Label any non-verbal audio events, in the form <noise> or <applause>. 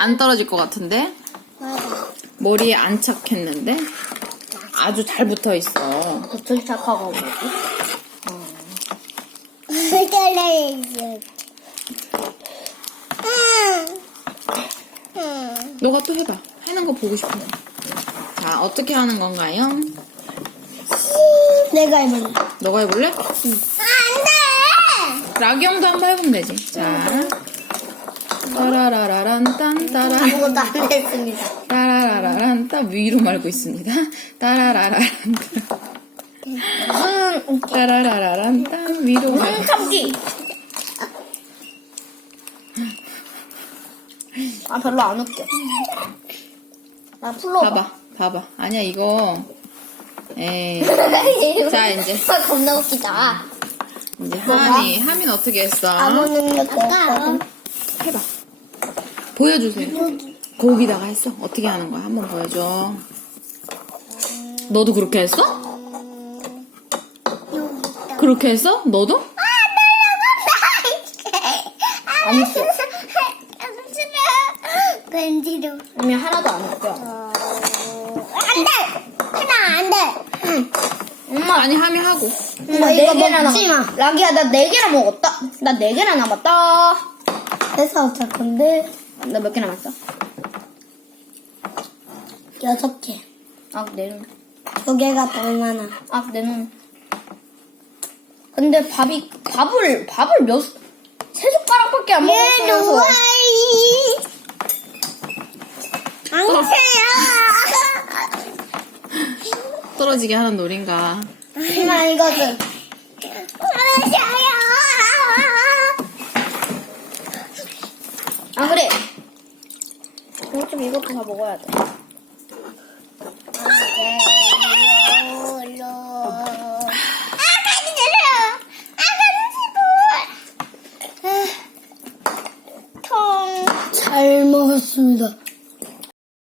안 떨어질 것 같은데? 맞아. 머리에 안착했는데? 아주 잘 붙어 있어. 붙을 착하고 뭐지? 응. 응. 너가 또 해봐. 하는 거 보고 싶어. 자, 어떻게 하는 건가요? 내가 해볼래. 너가 해볼래? 안 돼! 라기 형도 한번 해보면 되지. 자. 따라라라란 딴 따라 아무것도 안 했습니다. 따라라라란 딴 위로 말고 있습니다. 따라라라란 딴 응. 따라라라란 딴 위로 말고 참기. 아 별로 안 웃겨. 나 풀러 봐봐 봐봐 아니야 이거 에이 자 이제 아, 겁나 웃기다. 이제 하미 하미는 어떻게 했어? 아무 능력도 없어. 해봐 보여주세요 거기다가 했어 어떻게 하는 거야 한번 보여줘 너도 그렇게 했어? 그렇게 했어? 너도? 안 웃겨. 왠지로. 아니 하나도 안 웃겨. 안 돼! 하나, 안 돼! 응. 엄마 아니 하미 하고 엄마, 네 이거 개나 먹지 남았. 라기야 나 네 개나 먹었다. 나 네 개나 남았다. 해서 어쩔 건데? 나 몇 개 남았어? 여섯 개. 아 내 눈. 두 개가 더 많아. 아 내 눈. 근데 밥이 밥을 밥을 몇 세 숟가락밖에 안 먹었어요. 앙세야! <laughs> 떨어지게 하는 놀인가 엄마, 이거는. 앙세야! 아 그래. 좀 이것도 다 먹어야 돼. 잘 먹었습니다.